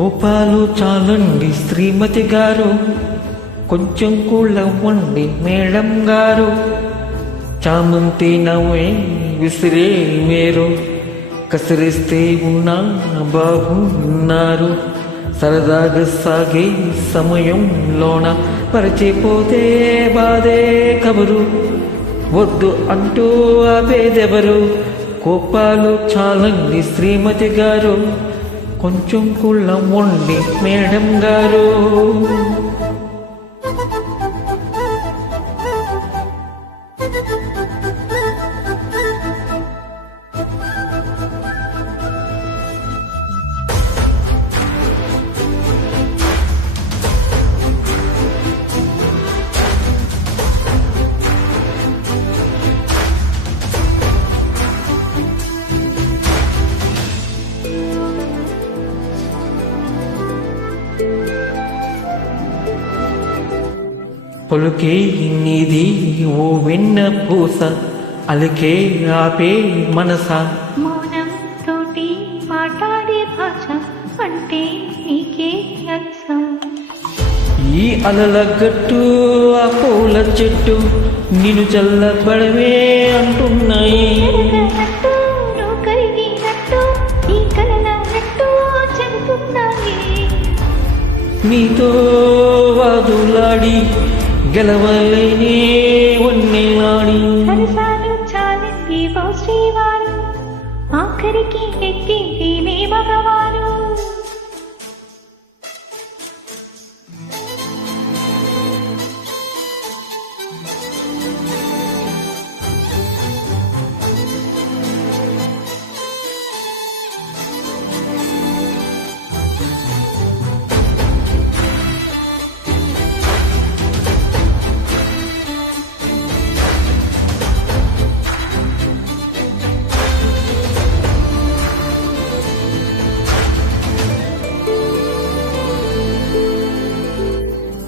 కోపాలు చాలండి శ్రీమతి గారు, కొంచెం కూలవ్వండి మేడం గారు. చామంతి నవ్వే విసిరే మీరు, కసిరిస్తే ఉన్నా బాగున్నారు. సరదాగా సాగే సమయంలోన పరిచిపోతే బాధే కబరు, వద్దు అంటూ ఆపేదెవరు. కోపాలు చాలండి శ్రీమతి గారు, కొంచెం కుళ్ళవ్వండి మేడం గారు. పలుకే నీది ఓ వెన్న పూస, అలకే ఆపే మనస. మౌనం తోటి మాట్లాడే భాష అంటే నీకే అర్థం. ఈ అలల గట్టు ఆ పూల చెట్టు నిన్ను చల్లబడమే అంటున్నాయి. ఎరగనట్టు నువ్వు కరిగినట్టు ఈ కలలన్నట్టు చెబుతున్నాయి. నీతో వాదులాడి గెలవలేని వన్నెలాడి. సరసాలు చాలింది ఓ శ్రీవారు, ఆఖరికి ఎక్కింది నీ మగవారు.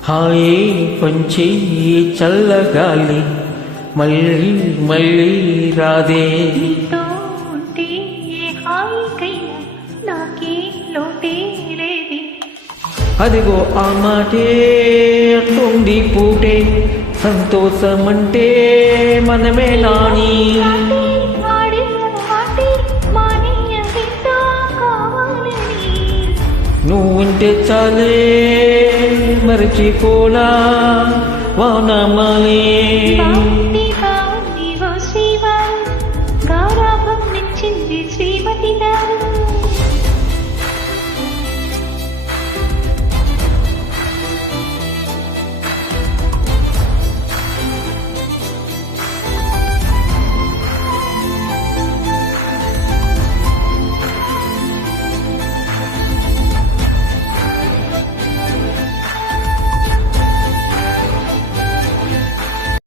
హాయే పంచి చల్లగాలి మళ్ళీ మళ్ళీ రాదే. నీతో ఉంటే ఏ హాయికైనా నాకే లోటే లేదే. అదిగో ఆ మాటే అంటుంది పూటే, సంతోషమంటే మనమే నాని. నువ్వుంటే చాలే మరచిపోలా వానమాలే.